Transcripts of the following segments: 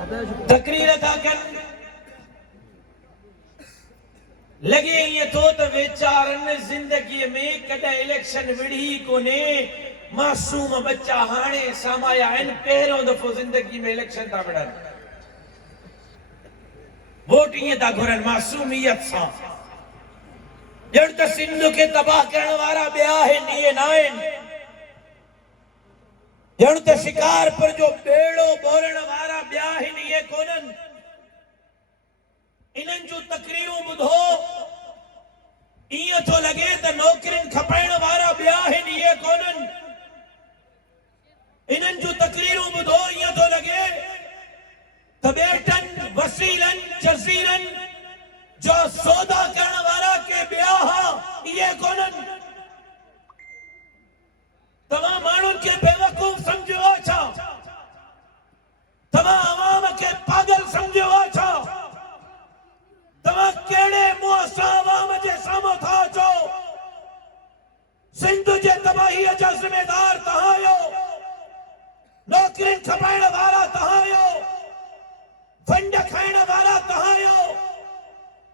तकरीर था कर लगे ये तो वेचारन जिंदगी में कदा इलेक्शन विढ़ी कोने मासूम बच्चा हाणे सामाया इन पहिरों दफ़ो जिंदगी में इलेक्शन था विढ़न वोट ये था घुरन मासूमियत सां जड़ त सिंध के तबाह करण वारा ॿिया आहिनि इहे न आहिनि जड़ त शिकारपुर जो बेड़ो बोरण वारा ॿिया आहिनि इहे कोन्हनि इन्हनि जूं तकरीरूं ॿुधो ईअं थो लॻे त नौकरियुनि खपाइण वारा ॿिया आहिनि इहे कोन्हनि इन्हनि जूं तकरीरूं ॿुधो ईअं थो लॻे त ॿेटनि वसीलनि जज़ीरनि जो सौदा करण वारा के ॿिया हा इहे कोन्हनि तव्हां माण्हुनि खे बेवकूफ़ सम्झो छा तव्हां अवाम खे पागल सम्झो छा तव्हां कहिड़े मुंहं सां अवाम जे साम्हूं था अचो सिंध जे तबाहीअ जा ज़िमेदार तव्हां आहियो नौकरियुनि खपाइण वारा तव्हां आहियो फंड खाइण वारा तव्हां आहियो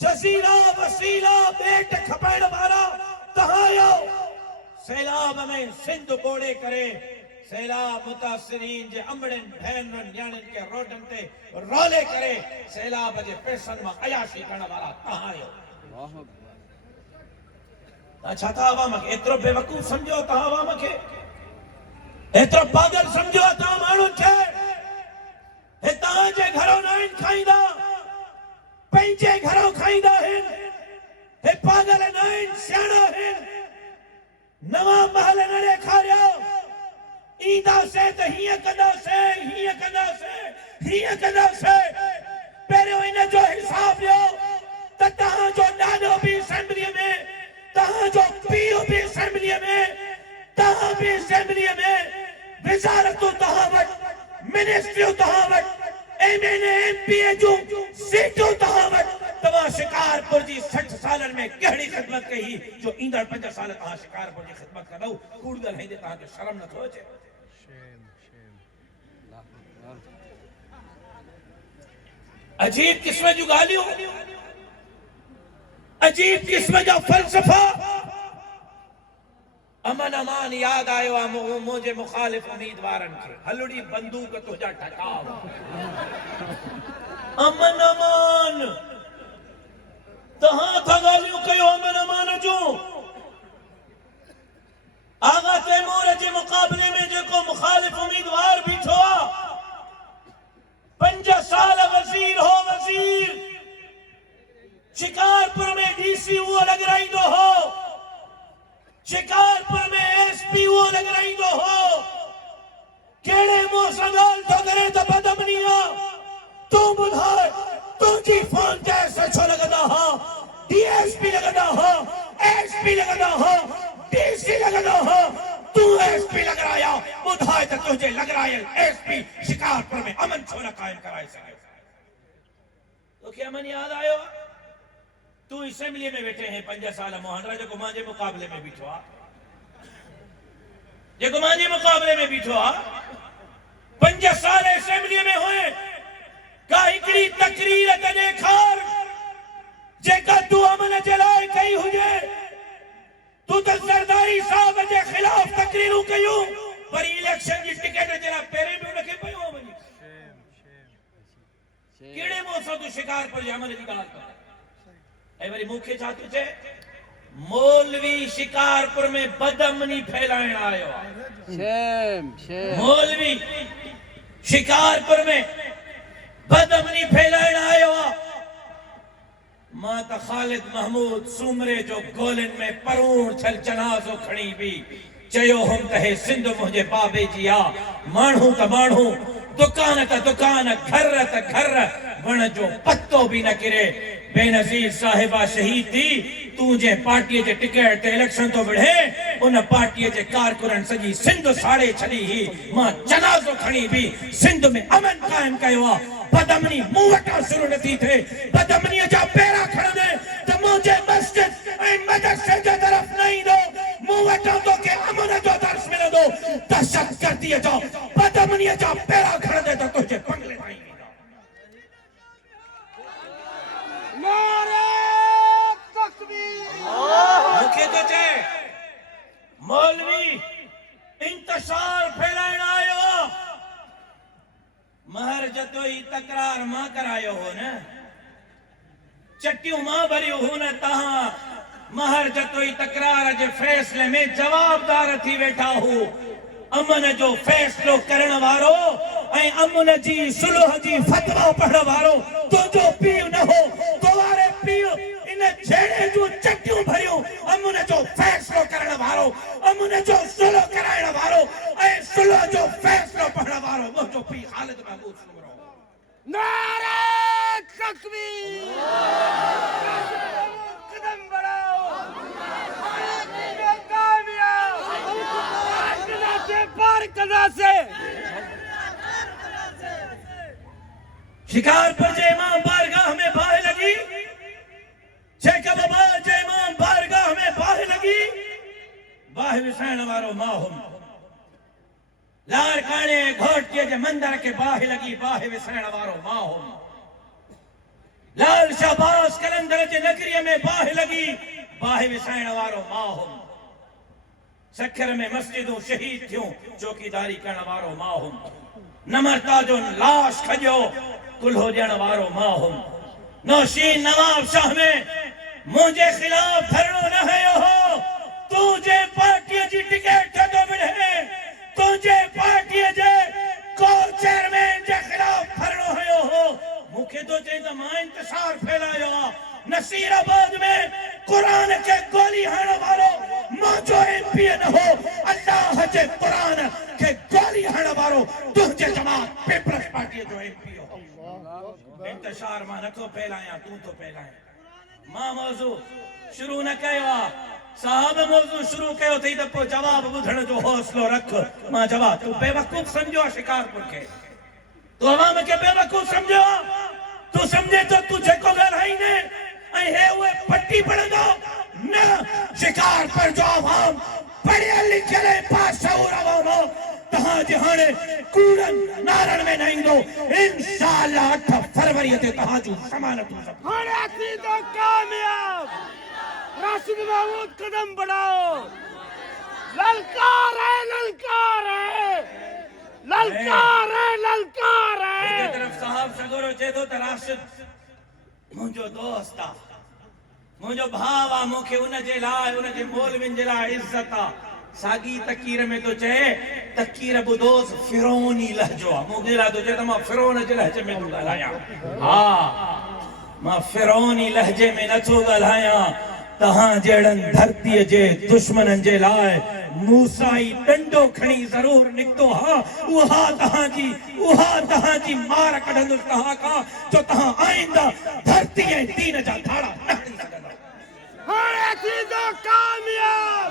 जज़ीरा वसीला बेट खपाइण वारा तव्हां आहियो सैलाब में सिंध बोड़े करे सैलाब मुतासिरीन जे अमड़न भेनरन न्याणिन के रोडन ते रोले करे सैलाब जे पैसन में अयाशी करण वाला तव्हां आहियो छा था अवाम खे एतिरो बेवकूफ़ समझो तव्हां अवाम खे एतिरो पागल समझो तव्हां माण्हुनि खे हे तव्हांजे घरों न आहिनि खाईंदा पंहिंजे घरों खाईंदा आहिनि हे पागल न आहिनि सियाणा आहिनि नवा महल न ॾेखारियो ईंदासीं त हीअं कंदासीं पहिरियों इन जो हिसाब ॾियो त तव्हांजो ॾाॾो बि असेंबलीअ में तव्हांजो पीउ बि असेंबलीअ में तव्हां बि असेंबलीअ में वज़ारतूं तव्हां वटि मिनिस्ट्रियूं तव्हां वटि एमएलए एमपीए जूं सीटूं तव्हां वटि तव्हां शिकारपुर जी 60 सालनि में कहिड़ी ख़िदमत कई जो ईंदड़ 5 साल तव्हां शिकारपुर जी ख़िदमत कंदव कूड़ ॻाल्हाईंदे तव्हांखे शर्म नथो अचे अजीब क़िस्म जूं ॻाल्हियूं अजीब क़िस्म जो फ़लसफ़ा अमन अमान याद आयो आहे मुंहिंजे मुखालिफ़ उम्मीदवारनि खे हलड़ी बंदूक तुंहिंजा ठकाव अमन अमान तव्हां था ॻाल्हियूं कयो अमन अमान जूं आगा तैमूर जे मुक़ाबले में जेको मुखालिफ़ उम्मीदवार बीठो आहे 5 साल वज़ीर हो वज़ीर शिकारपुर में डीसी वो लॻराईंदो हो शिकारपुर में एसपी वो लॻराईंदो हो कहिड़े मुंहं सां ॻाल्हि थो करे त बदमनीअ तूं ॿुधाए तुंहिंजी फोन ते छो लॻंदा हा डीएसपी लॻंदा हा एसपी लॻंदा हा डीसी लॻंदा हा तूं एसपी लॻराया ॿुधाए त तुंहिंजे लॻरायल एसपी शिकारपुर में अमन छो न क़ाइमु कराए सघे तोखे अमन याद आयो तू असेंबली में बैठे हैं 5 साल मोहनरा जो मुंहिंजे मुक़ाबले में बीठो आहे जेको मुंहिंजे मुक़ाबले में बीठो आहे 5 साल असेंबली में हुए का हिकिड़ी तकरीर त ॾेखार जेका तू अमन जे लाइ कई हुजे तू त ज़रदारी साहब जे ख़िलाफ़ तकरीरूं कयूं पर इलेक्शन जी टिकट जे लाइ पहिरें बि उनखे पियो वञे कहिड़े मुंहं सां तू शिकारपुर जे अमन जी ॻाल्हि कर ऐं वरी मूंखे छा थो चए मौलवी शिकारपुर में बदअमनी फैलाइण आयो आहे मौलवी शिकारपुर में बदअमनी फैलाइण आयो आहे मां त ख़ालिद महमूद सूमरे जो गोलिन में परूण छल जनाज़ो खणी बि चयो हुम त हे सिंध मुंहिंजे बाबे जी आहे माण्हू त माण्हू दुकान त दुकान घर त घर वण जो पत्तो बि न किरे बेनज़ीर साहिबा शहीद थी तू जे पार्टी जे टिकट ते इलेक्शन तो विढ़े उन पार्टी जे कारकुननि सॼी सिंध साड़े छॾी ही मां जनाज़ो खणी बि सिंध में अमन क़ाइमु कयो आहे बदअमनी मूं वटां शुरू नथी थिए बदअमनीअ जा पेरा खणंदे त मुंहिंजे मस्जिद ऐं मदरसे जे तरफ़ न ईंदो मूं वटां तोखे अमन जो दर्श मिलंदो दहशतगर्दीअ जो बदअमनीअ जा पेरा खणंदे त तुंहिंजे बंगले ताईं ईंदो महर जतो ही तकरार मां करायो हो न, चट्टियों मां भरियो हो न, तहां महर जतो ही तकरार जे फैसले में जवाबदार थी वेठा हो। अमन जो फैसलो करण वारो ऐं अमन जी सुलह जी फतवा पढ़ण वारो तुझो पीउ न हो, तोवारे पीउ इन छेड़े जो चट्टियों भरियो अमन जो फैसलो करण वारो, अमन जो सुलह कराइण वारो ऐं सुलह जो फैसलो पढ़ण वारो मुंहिंजो पीउ ख़ालिद महमूद सुमरो। नारे तकबीर, कदम बढ़ाओ, कामयाब, कदा से पार कदा से। शिकारपुर जे इमाम बारगाह में बाह लगी, जैकबाबाद जे इमाम बारगाह में बाह लगी, बाह विसाइण वारो माहुम। लारकाणे घोटिया जे मंदिर के बाह लगी, बाह विसाइण वारो माहुम। लाल शाहबाज कलंदर जे नगरीअ में बाह लगी, बाह विसाइण वारो माहुम। सखर में मस्जिदों शहीद थियूं, चौकीदारी करण वारो माहुम। नमरता जो लाश खजो, कुल्हो ॾियण वारो माहुम। नौशीन नवाब शाह में मुझे खिलाफ धरणो न हयो हो, तुझे पार्टी जी टिकट तो मिले, तुझे पार्टी जे को चेयरमैन जे खिलाफ धरणो हयो हो। मुखे तो चई त मां इंतशार फैलायो आ, नसीराबाद में कुरान के गोली हण वारो मुझो एमपी न हो, अल्लाह जे कुरान के गोली हण वारो तुझे जमात पीपल्स पार्टी जो एमपी हो। इंतशार मां नथो फैलाया, तू तो फैलाए। मां मौजू शुरू न कयो आ, साहब मौजू शुरू कयो थई त पोइ जवाब ॿुधण जो हौसलो रख। मां जवाब तू बेवकूफ़ सम्झो शिकारपुर के, तू अवाम के बेवकूफ़ सम्झो, तू समझे तो तू जेको ॻाल्हाईंदे ऐं हे उहे पट्टी पढ़ंदो न। शिकारपुर जो अवाम पढ़ियल लिखियल बाशऊर अवाम हो, तहां जे हाणे कूड़न नारन में न ईंदो। इंशाअल्लाह 8 फरवरी ते तहां जूं ज़मानतूं सब हाणे थी तो कामयाब। राशिद महमूद कदम बढ़ाओ, ललकार है, ललकार है, ललकार है, ललकार है। एक तरफ साहब सगोरो चे तो राशिद मुंहिंजो दोस्त आ, मुंहिंजो भाव आ, मूंखे उन जे लाइ उन जे मौलविन जे लाइ इज़त आ। सागी तकीर में तो चए, तकीर ॿुधोसि फिरौनी लहजो आ, मूंखे लाइ तो चए त मां फिरौन जे लहजे में थो ॻाल्हायां। हा, मां फिरौनी लहजे में नथो ॻाल्हायां। तहां जहिड़नि धरतीअ जे दुश्मननि जे लाइ मूसा ई डंडो खणी ज़रूर निकितो हा, उहा तहां जी मार कढंदुसि तहां खां, जो तहां आईंदा धरती ऐं दीन जा धाड़ा न हणी सघंदा। हाणे थी तो कामयाब।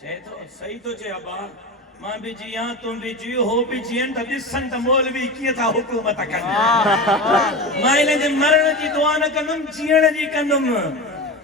चए तो सही तो चए अबा, मां भी जियां, तुम भी जियो, हो भी जियन त ॾिसन त मौलवी कीअं था हुकूमत कनि। मां इन जे मरण जी दुआ न कंदुमि, जियण जी कंदुमि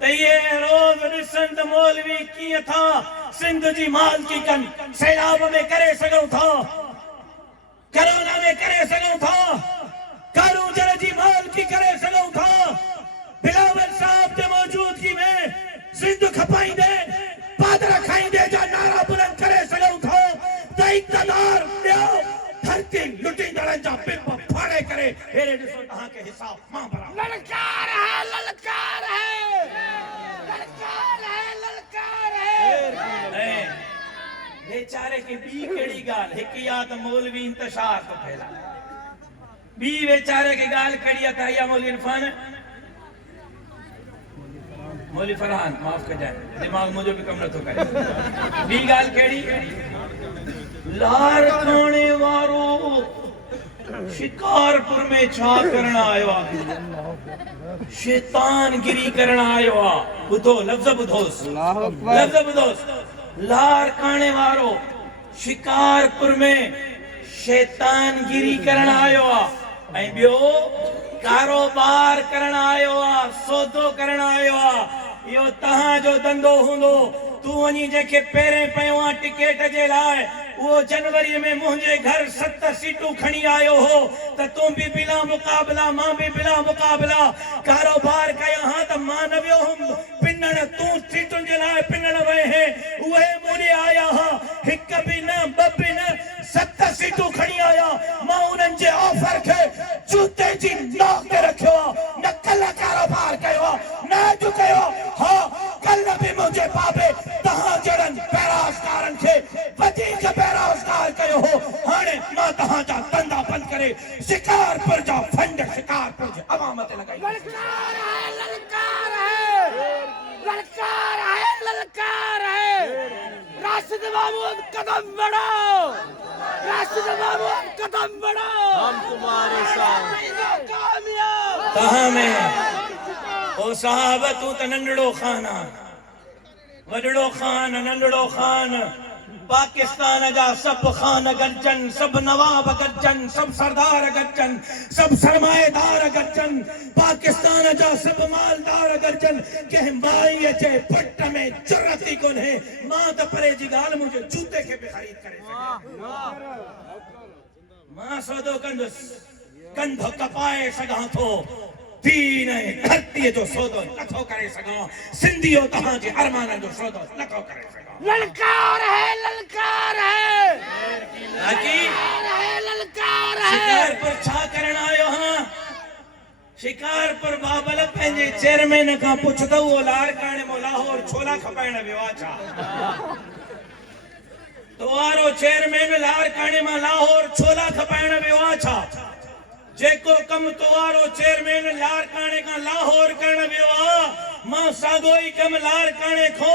त इहे रोज़ ॾिसन त मौलवी कीअं था सिंध जी मालकी कनि। सैलाब में करे सघूं था, कोरोना में करे सघूं था, कारूजर जी मालकी करे सघूं था, बिलावल साहब जे मौजूदगी में सिंध खपाईंदे पादर खाईंदे जा नारा बुलंद करे सघूं था त इक़्तिदार ॾियो, धरती लुटींदड़नि जा पिप फाड़े करे हेरे ॾिसो तहां खे हिसाब मां भरां। ललकार है, ललकार है, ललकार है, ललकार है। बेचारे के बी कहिड़ी ॻाल्हि, हिकु या त मौलवी इंतशार तो फैला, बी बेचारे के ॻाल्हि कहिड़ी आहे त इहा मौलवी इरफान मौलवी फरहान माफ़ कजाए, दिमाग़ मुंहिंजो बि कमु नथो करे। ॿी ॻाल्हि कहिड़ी, लारकाणे वारो शिकारपुर में छा करण आयो आहे, शैतानगिरी करण आयो आहे। ॿुधो लफ़्ज़ ॿुधोसि, लफ़्ज़ ॿुधोसि, लारकाणे वारो शिकारपुर में शैतानगिरी करण आयो आहे ऐं ॿियो कारोबार करण आयो आहे, सौदो करण आयो आहे। इहो तहां जो धंधो हूंदो, तू वञी जंहिंखे पहिरें पियो आहे टिकेट जे लाइ वो जनवरी में मुझे घर 7 सीटू खणी आयो हो त तू भी बिला मुकाबला मां भी बिला मुकाबला कारोबार कया हां त मां न वियो हम पिनण तू सीटुन जे लाए पिनण वे है उहे मुरे आया हां हिक भी न ब भी न 7 सीटू खणी आया मां उनन जे ऑफर के जूते जी नोक ते रखियो न कल कारोबार कयो न झुकयो हां कल भी मुझे पावे तहां जड़न बेरोजगारन के वधीक बेरोजगार कयो हो हाणे मां तहां जा धंधा बंद करे शिकारपुर जा फंड शिकारपुर जे अवाम ते लगाई ललकार है ललकार है ललकार है ललकार है राशिद महमूद कदम बढ़ाओ राशिद महमूद कदम बढ़ाओ हम तुम्हारे साथ कामयाब कहां में ओ साहब तू त नंढड़ो खान आ वडड़ो खान नंढड़ो खान पाकिस्तान जा सब खान गजन सब नवाब गजन सब सरदार गजन सब सरमाएदार गजन पाकिस्तान जा सब मालदार गजन के माई जे पट में जरूरत ही कोन है मां त परे जी गाल मुझे जूते के भी खरीद करे मां सौदो कंदुस कंधो कपाए सगा थो दीन धरती जो सौदो नथो करे सगा सिंधियो तहां जे अरमान जो सौदो नथो करे सगा ललकार है ललकार है बाकी ललकार है शिकारपुर छा करण आयो हां शिकारपुर बाबल पंहिंजे चेयरमैन खां पुछदो वो लार काणे मो लाहौर छोला खपाइण वियो छा तो वारो चेयरमैन लार काणे मां लाहौर छोला खपाइण वियो छा जेको कम तोवारो चेयरमैन लार काणे का लाहौर करण वियो आ मां सागोई कम लार काणे खो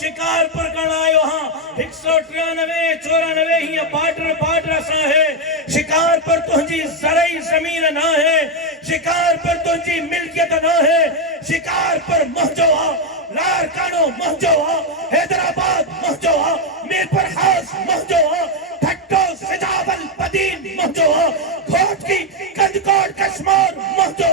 शिकारपुर करण आयो हां 193 94 ही बॉर्डर सा है शिकारपुर तुझी जरई जमीन ना है शिकारपुर तुझी मिल्कियत ना है शिकारपुर महजो आ लार काणो महजो आ हैदराबाद महजो आ मीरपुर हाउस महजो आ ठट्टो सजावल पदीन महजो आ घोट की कंदकोट कश्मीर महजो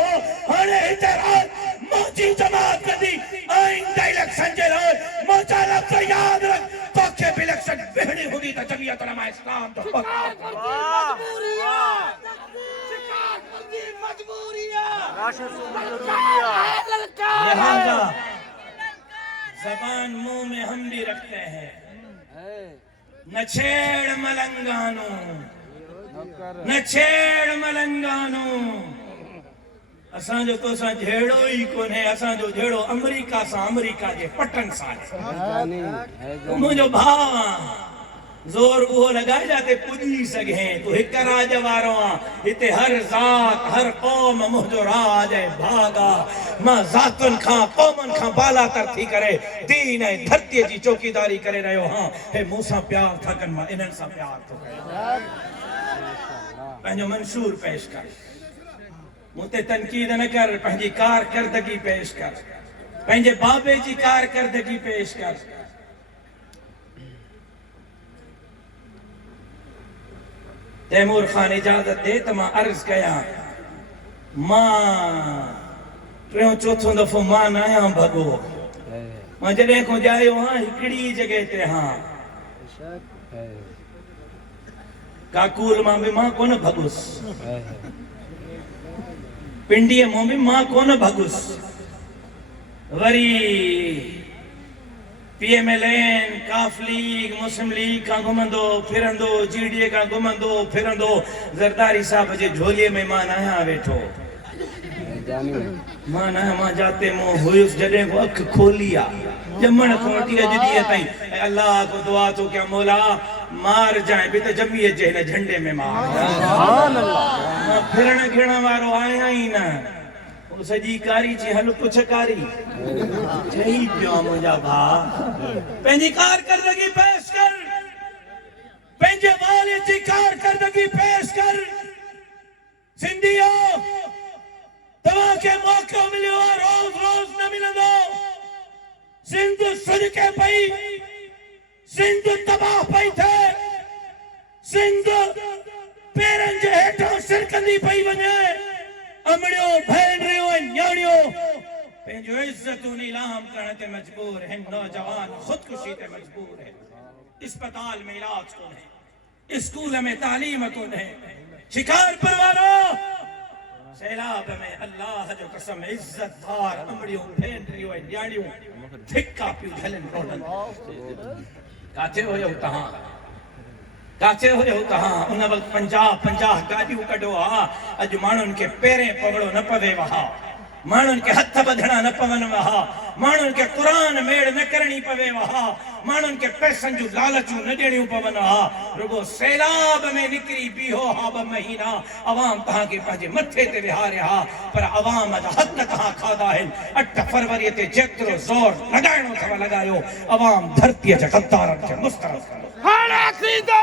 हाने इतराज मौजी जमात कदी आइंदा इलेक्शन जे लाए मौजा लफ्ज याद रख तो के इलेक्शन बेहनी हुई त जमियत उलमा इस्लाम तो मजबूरिया शिकारपुर की मजबूरिया ललकार लिहाजा जबान मुंह में हम भी रखते हैं न छेड़ मलंगानो न छेड़ मलंगानो असां जो तो सा झेड़ो ही कोने असां जो झेड़ो अमेरिका सा अमेरिका जे पटन सा मुझो भाव जोर वो लगाए जाते पुजी सके तो एक राज वारो इते हर जात हर कौम मुझो राज है भागा मां जातन खां कौमन खां बाला तर थी करे दीन है धरती जी चौकीदारी करे रहो हां हे मूसा प्यार थकन मां इनन सा प्यार तो करे पंजो मंशूर पेश कर मुते तनकीद न कर पंजी कारकर्दगी पेश कर पंजे बाबे जी कारकर्दगी पेश कर तैमूर खान इजाजत दे त मां अर्ज कया मां टियों चौथों दफ़ो मां न आया भगो मां जॾहिं को जायो हां हिकड़ी जगह ते हां काकूल मां भी मां कोन भगुस पिंडीअ मां भी मां कोन भगुस वरी पीएमएलएन काफ लीग मुस्लिम लीग का घुमंदो फिरंदो जीडीए का घुमंदो फिरंदो जरदारी साहब जे झोलीअ में मां नया वेठो मां न मां जाते मो हुयुस जॾहिं को अख खोली आ जमण को वठी अॼु ॾींहं ताईं अल्लाह को दुआ तो क्या मौला मार जाए भी त जमीअ जे हिन झंडे में मार सुभान अल्लाह फिरण घिरण वारो आया ही न सजी कारी जी हल कुछ कारी चई पियो मुंहिंजा भा पंहिंजी कारकर्दगी पेश कर पंहिंजे वाले जी कारकर्दगी पेश कर सिंधियो तव्हां खे मौक़ो मिलियो रोज रोज न मिलंदो सिंध सदके पई सिंध तबाह पई थे सिंध पेरनि जे हेठां सिरकंदी पई वञे अमड़ियो भेनरियो न्याणियो पंहिंजो इज्जतूं नीलाम करण ते मजबूर है नौजवान खुदकुशी ते मजबूर है अस्पताल में इलाज कोन्हे स्कूल में तालीम कोने शिकारपुर वालों सैलाब में अल्लाह जो कसम इज्जतदार अमड़ियों भेंडरियों न्याणियों धिक्का पियो झलन रोडन काथे होयो तहां काचे हो तहां उन वक्त 50 गाड़ियों कढो हा अज माण्हुनि खे पेरें पगड़ो न पवे वहा माण्हुनि खे हथ ॿधणा न पवन वहा माण्हुनि खे क़ुरान मेड़ न करणी पवे वहा माण्हुनि खे पैसनि जूं लालचूं न ॾियणियूं पवन हा रुगो सैलाब में निकिरी बीहो हा 2 महीना अवाम तव्हांखे पंहिंजे मथे ते विहारिया हा पर अवाम जा हक़ तव्हां खाधा आहिनि 8 फरवरीअ ते जेतिरो ज़ोर लॻाइणो अथव लॻायो अवाम धरतीअ जे गद्दारनि खे मुस्तरद करो। हाणे थींदो